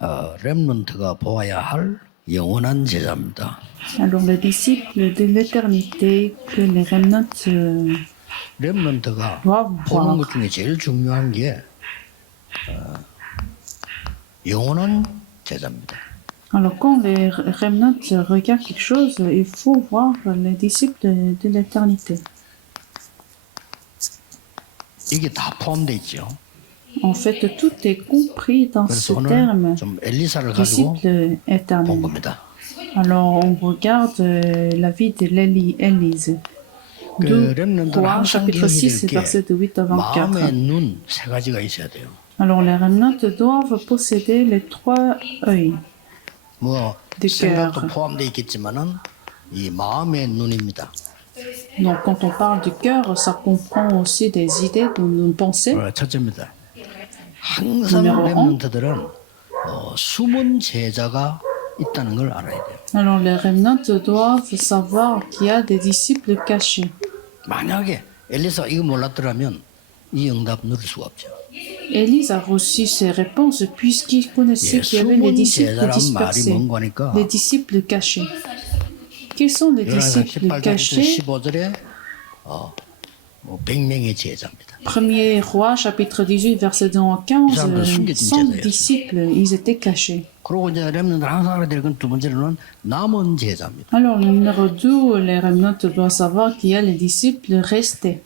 렘넌트가 보아야 할 영원한 제자입니다. Alors, les disciples de l'éternité que les remnants 렘넌트가 doivent 보는 voir. 것 중에 제일 중요한 게 영원한 제자입니다. Alors, quand les remnants regardent quelque chose, il faut voir les disciples de l'éternité. 이게 다 포함되어 있죠. En fait, tout est compris dans ce 그래서 terme, 오늘 좀 엘리사를 가지고 disciple 본 éternel. 겁니다. Alors, on regarde la vie de Élise. 그 2 렘넌트는 Rois, 항상 chapitre 기억해야 6, 될 게 verset 8 à 24. 마음의 눈 세 가지가 있어야 돼요. Alors, les remnants doivent posséder les 3 œils. 뭐 네 생각도 cœur. 포함되어 있겠지만은 이 마음의 눈입니다. Donc, quand on parle du cœur, ça comprend aussi des idées, de pensées. 첫째입니다. 항상 Numéro un. 렘넌트들은 숨은 제자가 있다는 걸 알아야 돼요. Alors, les remnants doivent savoir qu'il y a des disciples cachés. 만약에 엘리사가 이거 몰랐더라면 이 응답 누릴 수가 없죠. Élise a reçu ses réponses puisqu'il connaissait 예, qu'il y avait les 숨은 disciples 제자란 말이 dispersés, 뭔가 하니까 les disciples cachés. Quels sont les 요한일서 disciples 18장 cachés? 15절에 100명의 제자입니다. Premier roi, chapitre 18, verset 2 à 15, 사람들 숨겨진 100 제자였어요. disciples, ils étaient cachés. 그리고 이제 렘넌트들 항상 알아야 될 건 두 번째로는 남은 제자입니다. Alors, le numéro 2, les remnants doivent savoir qu'il y a les disciples restés.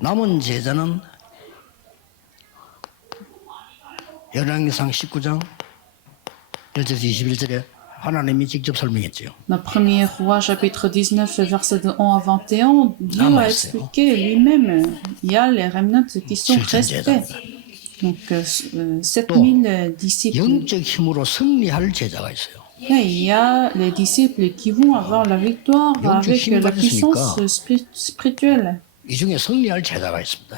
남은 제자는 열왕기상 19장 1절에서 21절에 하나님이 직접 설명했죠. Dans premier roi, chapitre 19, verset de 1 à 21, Dieu a expliqué lui-même, il y a les remnants qui sont restés. Donc, 7000 disciples. 영적 힘으로 승리할 제자가 있어요. Et il y a les disciples qui vont avoir la victoire avec la puissance spirituelle. 이 중에 승리할 제자가 있습니다.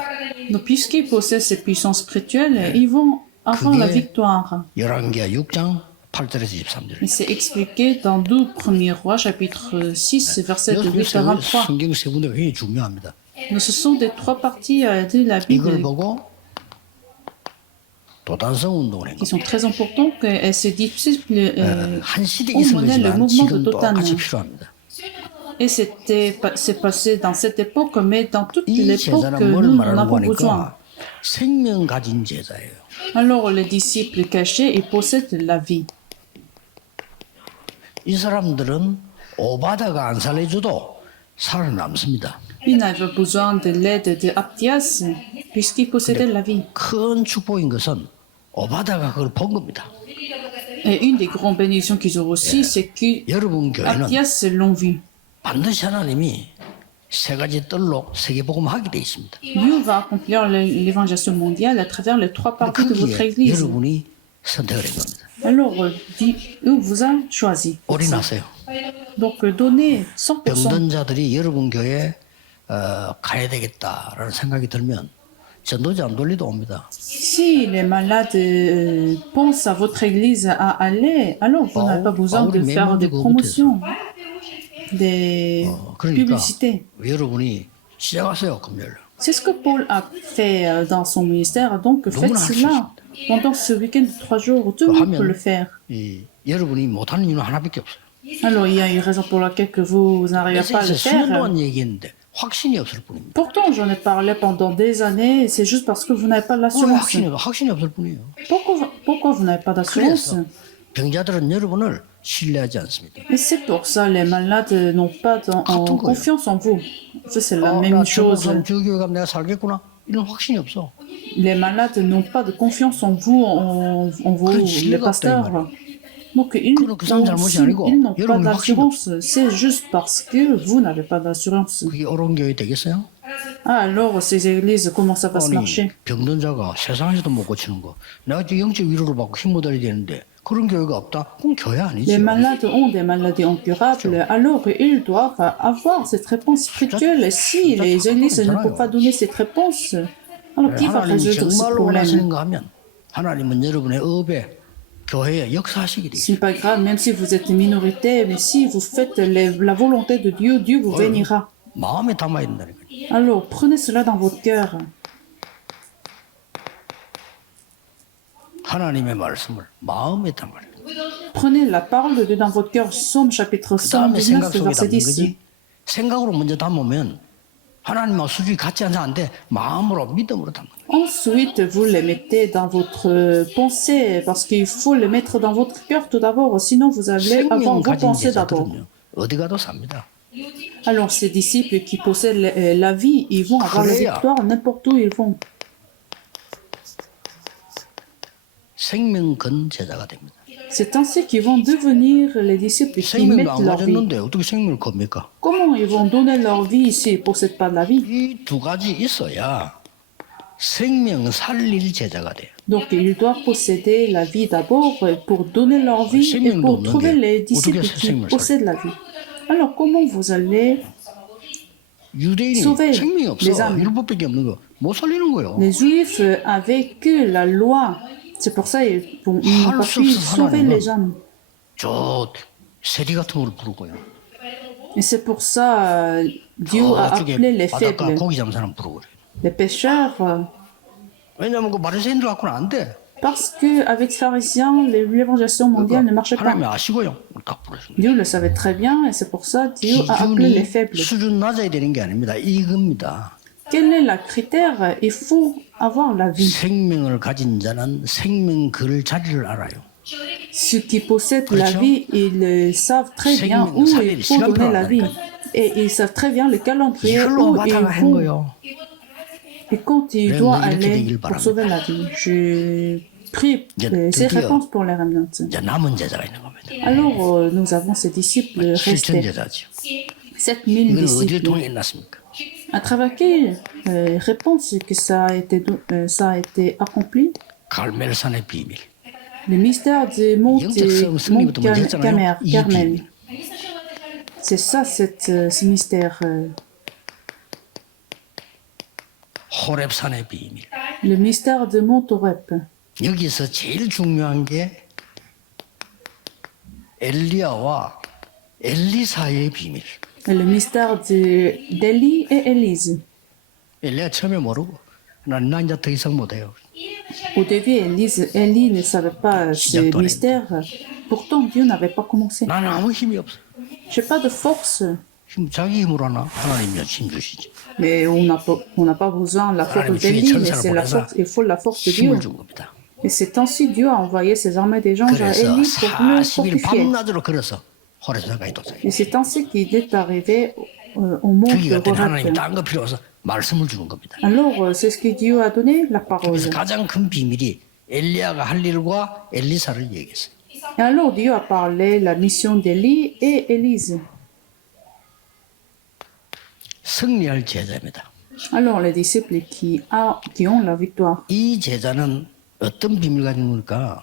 Donc, puisqu'ils possèdent ces puissances spirituelles, ils vont avoir la victoire. 열왕기하 6장 8절에서 23절. Et c'est expliqué dans 2 premiers rois, chapitre 6, verset de 8 à 23. 성경 세 군데가 굉장히 중요합니다. Donc, ce sont des 3 parties de la 이걸 Bible 보고 도단성 운동을 한 qui sont 겁니다. très importants, que ces disciples 한 시대에 ont mené le 있었지만 mouvement de 지금 Dothan. 똑같이 필요합니다. Et c'est passé dans cette époque, mais dans toute 이 l'époque, 제자는 nous 뭘 en 말하는 avons besoin. 거니까 생명 가진 제자예요. Alors, les disciples cachés, ils possèdent la vie. 이 사람들은 오바다가 안 살려줘도 살아남습니다. Ils n'avaient besoin de l'aide de Abdias, puisqu'ils possédaient la vie. 큰 축복인 것은 오바다가 그걸 본 겁니다. Et une des grandes bénédictions qu'ils ont reçues, c'est que 여러분 교회는 Abdias l'ont vu. 반드시 하나님이 세 가지 뜰로 세계복음하게 돼 있습니다. Dieu va accomplir l'évangélisation mondiale à travers les 3 parties de votre 거기에 église. 여러분이 선택을 한 겁니다. Alors, Dieu vous a choisi. 올인하세요. Donc, donnez 100%. 병든 자들이 여러분 교회에 가야 되겠다라는 생각이 들면 전도자 안 돌리도 옵니다. Si les malades pensent à votre église à aller, alors vous n'avez pas besoin de faire des promotions, des publicités. 여러분이 시작하세요, 금요일. C'est ce que Paul a fait dans son ministère, donc faites cela. Pendant ce week-end de 3 jours, tout le monde peut le faire. 여러분이 못하는 이유는 하나밖에 없어요. Alors, il y a une raison pour laquelle que vous n'arrivez pas à le 수년 faire. 동안 얘기했는데 확신이 없을 뿐입니다. Pourtant, j'en ai parlé pendant des années, c'est juste parce que vous n'avez pas l'assurance. 확신이 없을 뿐이에요. Pourquoi vous n'avez pas d'assurance? 그래서 병자들은 여러분을 신뢰하지 않습니다. Et c'est pour ça les malades n'ont pas confiance en vous. Ça, c'est la même chose. 주교회 가면 내가 살겠구나 이런 확신이 없어. Les malades n'ont pas de confiance en vous, en vous, les pasteurs. Donc, ils n'ont pas d'assurance. C'est juste parce que vous n'avez pas d'assurance. 그게 옳은 교회 되겠어요? Ah, alors, ces églises, comment ça va se marcher? 병든 자가 세상에서도 못 고치는 거. 내가 영적 위로를 받고 힘 못 얻어야 되는데 그런 교회가 없다? 그럼 교회 아니죠. Les malades ont des maladies incurables, alors ils doivent avoir cette réponse spirituelle. Et si les églises ne peuvent pas donner cette réponse, alors qui va 하나님이 résoudre ce 정말로 원하시는 problème? 거 하면 하나님은 여러분의 업에 교회에 역사하시게 돼요. Ce n'est pas grave, même si vous êtes une minorité, mais si vous faites la volonté de Dieu, Dieu vous bénira. 마음에 담아야 된다니까요. Alors, prenez cela dans votre cœur. 하나님의 말씀을 마음에 담아라. Prenez la parole de dans votre cœur. Somme chapitre 그다음에 생각 119, 속에 verset 담는 10. 거지. 생각으로 먼저 담으면 하나님하고 수준이 같지 않는데 마음으로 믿음으로 담는 거예요. Ensuite, vous les mettez dans votre pensée, parce qu'il faut les mettre dans votre cœur tout d'abord, sinon vous allez avoir 생명 vos 가진 pensées d'abord. 제자들은요 어디 가도 삽니다. Alors, ces disciples qui possèdent la vie, ils vont avoir la 그래야. victoire n'importe où ils vont. 생명 건 제자가 됩니다. C'est ainsi qu'ils vont devenir les disciples qui 생명도 mettent 안 leur vie. 가졌는데 어떻게 생명을 겁니까? Comment ils vont donner leur vie s'ils ne possèdent pas la vie? 이 두 가지 있어야 생명 살릴 제자가 돼요. Donc, ils doivent posséder la vie d'abord pour donner leur vie et pour trouver les disciples qui possèdent la vie. Alors, comment vous allez... 유대인이 sauver 생명이 les 없어. âmes. 율법밖에 없는 거 못 살리는 거예요. Les Juifs avaient que la loi. C'est pour ça qu'ils n'ont pas pu sauver les âmes. 저 세리 같은 걸 부르고요. Et c'est pour ça Dieu a appelé les 바닷가 faibles, 고기 잡는 사람 부르고 그래요. les pécheurs, 왜냐하면 그 바리새인들 갖고는 안 돼. parce qu'avec les pharisiens, l'évangélisation mondiale ne marchait pas. 하나님이 아시고요. 딱 부르십니다. Dieu le savait très bien et c'est pour ça Dieu a appelé les 기준이 faibles. 수준 낮아야 되는 게 아닙니다. 이겁니다. Quel est le critère? Il faut avoir la vie. 생명을 가진 자는 생명 그 자리를 알아요. Ceux qui possèdent la vie, ils savent très bien où il faut donner la vie. Et ils savent très bien le calendrier 이걸로 où ils 받아가 한 vont 거요. et quand il 네, doit 네, 이렇게 aller 되길 pour 바랍니다. sauver la vie. Je prie ces 드디어 réponses pour les remnants. 이제 남은 제자가 있는 겁니다. Alors, nous avons ces disciples 실천 restés. 제자죠. 7000 이건 어디를 disciples. 통해 일어났습니까? À travers quelle réponse que ça a été accompli? 갈멜산의 비밀. Le mystère du mont 승리부터 먼저 했잖아요. 이 Carmel. 비밀. C'est ça, ce mystère. 호렙산의 비밀. Le mystère de Mont Horeb. 여기서 제일 중요한 게 엘리야와 엘리사의 비밀. Et le mystère d'Élie et Élise. 엘리야 처음에 모르고 나 이제 더 이상 못해요. Au début, Élie ne savait pas ce mystère. Pourtant, Dieu n'avait pas commencé. 나는 아무 힘이 없어. Je n'ai pas de force. 힘 자기 힘으로 하나 하나님이 힘 주시지. Mais on n'a pas besoin de la force d'Élie, mais c'est la force, il faut la force de Dieu. 힘을 준 겁니다. Et c'est ainsi Dieu a envoyé ses armées des anges à 그래서 Élie pour le 40일 fortifier. 밤낮으로 걸어서 호렙산까지 도착해. Et c'est ainsi qu'il est arrivé au mont 저기 de 같은 하나님 Horeb. 딴 거 필요 없어 말씀을 주는 겁니다. Alors, c'est ce que Dieu a donné, la parole. 그래서 가장 큰 비밀이 엘리야가 할 일과 엘리사를 얘기했어요. Et alors, Dieu a parlé la mission d'Élie et Élise. 승리할 제자입니다. Alors, les disciples qui ont la victoire. 이 제자는 어떤 비밀 가진 걸까?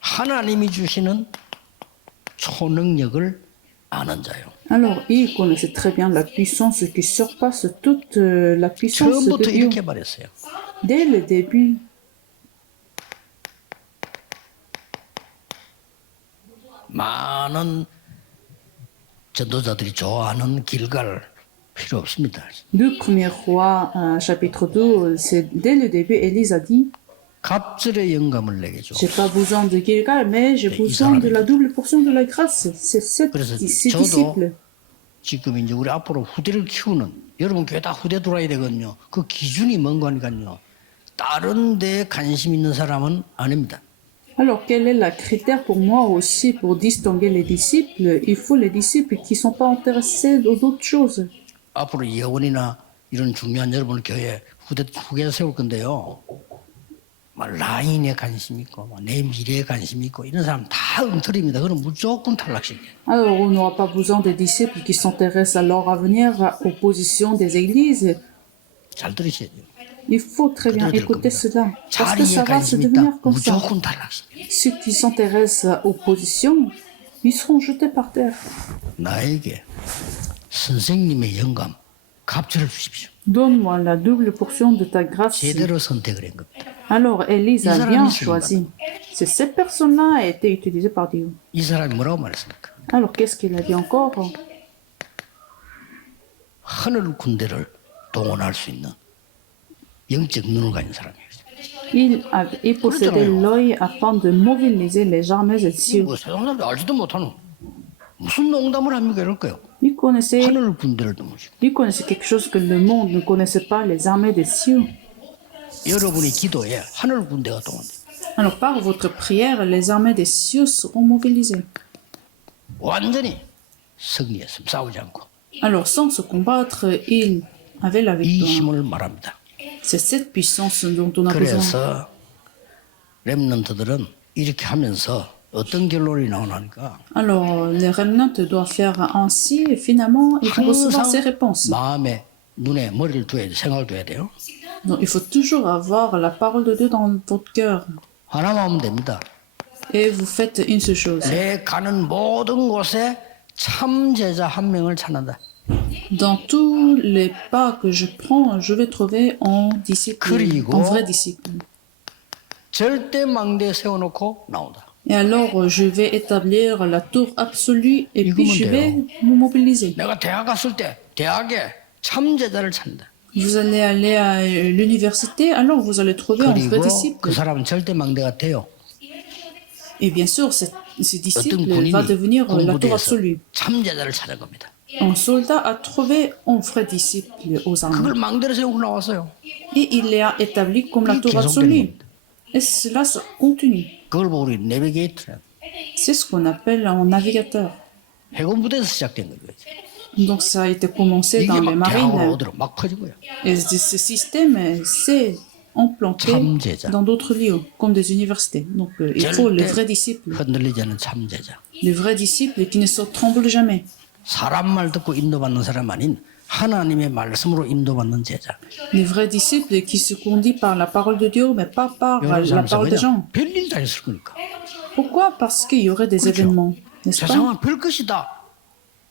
하나님이 주시는 초능력을 아는 자요. Alors, ils connaissaient très bien la puissance qui surpasse toute la puissance de 처음부터 Dieu. 이렇게 말했어요. Dès le début, 많은 전도자들이 좋아하는 길갈 필요 없습니다. le premier roi, chapitre 2, c'est dès le début, Élise a dit, 갑절의 영감을 내게 줘. j'ai pas besoin de Gilgal, mais j'ai besoin de la double portion de la grâce. C'est ces 저도 disciples. 지금 이제 우리 앞으로 후대를 키우는 여러분 교회 다 후대 들어야 되거든요. 그 기준이 뭔가 하니까요. 다른 데 관심 있는 사람은 아닙니다. Alors, quel est le critère pour moi aussi pour distinguer les disciples? Il faut les disciples qui ne sont pas intéressés d'autres choses. 앞으로 예원이나 이런 중요한 여러분 교회 후대 세울 건데요. 막 라인에 관심 있고 내 미래에 관심 있고 이런 사람 다 엉터리입니다. 그럼 무조건 탈락시켜요. Alors, on n'aura pas besoin des disciples qui s'intéressent à leur avenir, aux positions des églises. 잘 들으셔야 돼요. Il faut très bien écouter cela, parce que 자리에 ça va se 관심 devenir 있다. comme ça. 무조건 탈락시켜요. Ceux qui s'intéressent aux positions, ils seront jetés par terre. 나에게 선생님의 영감 갑절을 주십시오. Donne-moi la double portion de ta grâce. 제대로 선택을 한 겁니다. Alors, Élise a 사람이 bien 있습니다. choisi. C'est cette personne-là a été utilisée par Dieu. 이 사람이 뭐라고 말했습니까? Alors, qu'est-ce qu'il a dit encore? 하늘 군대를 동원할 수 있는 영적 눈을 가진 사람이에요. Il possédait l'œil afin de mobiliser les armées des cieux. 뭐 세상 사람들 알지도 못하는 무슨 농담을 합니까 이럴 거예요. Il connaissait, 하늘 군대를 모시고 il connaissait quelque chose que le monde ne connaissait pas, les armées des cieux. 여러분의 기도에 하늘 군대가 동원돼. Alors par votre prière, les armées des cieux seront mobilisées. 완전히 승리했음 싸우지 않고 Alors sans se combattre, il avait la 이 victoire. 힘을 말합니다. C'est cette puissance dont on a besoin. 그래서 렘넌트들은 이렇게 하면서 어떤 결론이 나오나니까 Alors les remnants doivent faire ainsi et finalement ils vont recevoir ces réponses. 마음에 눈에 머리를 둬야 돼, 생각을 둬야 돼요. Donc il faut toujours avoir la parole de Dieu dans votre cœur. 하나만 하면 됩니다. Et vous faites une seule chose. 내 가는 모든 곳에 참 제자 한 명을 찾는다. Dans tous les pas que je prends, je vais trouver un disciple, 그리고 un vrai disciple. 절대 망대 세워놓고 나온다. Et alors je vais établir la tour absolue et puis je vais me mobiliser. 내가 대학 갔을 때 대학에 참 제자를 찾는다. Vous allez aller à l'université, alors vous allez trouver un vrai 그리고 disciple. 그 사람은 절대 망대가 돼요. Et bien sûr, ce disciple 어떤 군인이 va devenir la tour 군부대에서 absolue. 참 제자를 찾은 겁니다. Un soldat a trouvé un vrai disciple aux armées. 그걸 망대로 세우고 나왔어요. Et il l'a établi comme la 그게 tour 계속되는 absolue. 겁니다. Et cela se continue. 그걸 보고 우리 내비게이터라 C'est ce qu'on appelle un navigateur. 해군부대에서 시작된 거죠. Donc ça a été commencé 이게 dans les 막 대학으로 marines. 오도록 막 퍼지고요. Et ce système s'est implanté 참 제자. dans d'autres lieux, comme des universités. Donc il faut le vrai disciple. 흔들리지 않는 참 제자. Le vrai disciple qui ne se tremble jamais. 사람 말 듣고 인도받는 사람 아닌 하나님의 말씀으로 인도받는 제자. Le vrai disciple qui se conduit par la parole de Dieu, mais pas par la parole des gens. 별일 다 있을 거니까. Pourquoi? Parce qu'il y aurait des événements, n'est-ce pas? 세상은 별 것이다.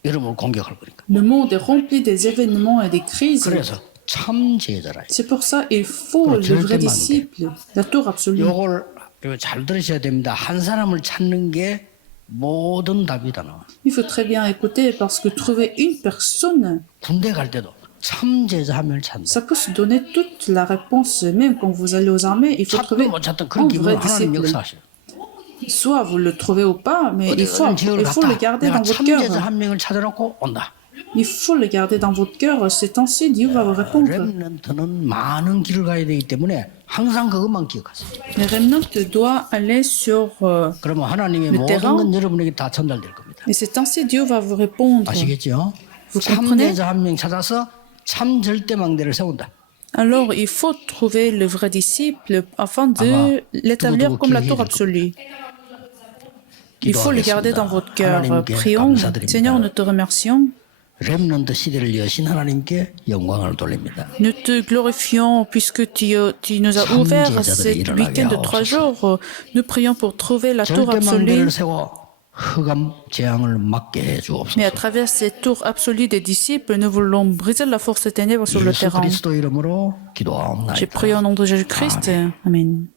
여러분을 공격할 거니까. Le monde est rempli des événements et des crises. 그래서 참 제자라. C'est pour ça qu'il faut le vrai disciple, la tour absolue. 요걸 잘 들으셔야 됩니다. 한 사람을 찾는 게 모든 답이다 나와. Il faut très bien écouter parce que trouver une personne, 군대 갈 때도 참 제자 한 명을 찾는다. ça peut se donner toute la réponse. Même quand vous allez aux armées, il faut 찾든 trouver 못 찾든 un 그런 기분으로 vrai 하나님 disciple. 역사하셔요. Soit vous le trouvez ou pas, mais il faut 지역을 le 갔다. garder 내가 dans votre 참 제자 cœur. 한 명을 찾아놓고 온다. Il faut le garder dans votre cœur. C'est ainsi Dieu va vous répondre. 렘넌트는 많은 길을 가야 되기 때문에 항상 그것만 기억하세요. Le remnant doit aller sur... 그러면 하나님의 Le 모든 terrain. 건 여러분에게 다 전달될 겁니다. et c'est ainsi Dieu va vous répondre. 아시겠죠? Vous 참 comprenez? 제자 한 명 찾아서 참 절대망대를 세운다. Alors, il faut trouver le vrai disciple afin 아마 de l'établir 두고두고 comme la 기억해야 tour 될 absolue. Il faut le garder dans votre cœur. 하나님께 Prions. 감사드립니다. Seigneur, nous te remercions. 렘넌트 시대를 여신 하나님께 영광을 돌립니다. Nous te glorifions puisque tu nous as ouvert ce week-end de 3 jours. Nous prions pour trouver la tour absolue. 절대망대를 세워 흑암 재앙을 막게 해 Mais à 주옵소서. travers cette tour absolue des disciples, nous voulons briser la force des ténèbres sur le 예수 terrain. 그리스도 이름으로 J'ai 기도하옵나이다. prié au nom de Jésus-Christ. Amen.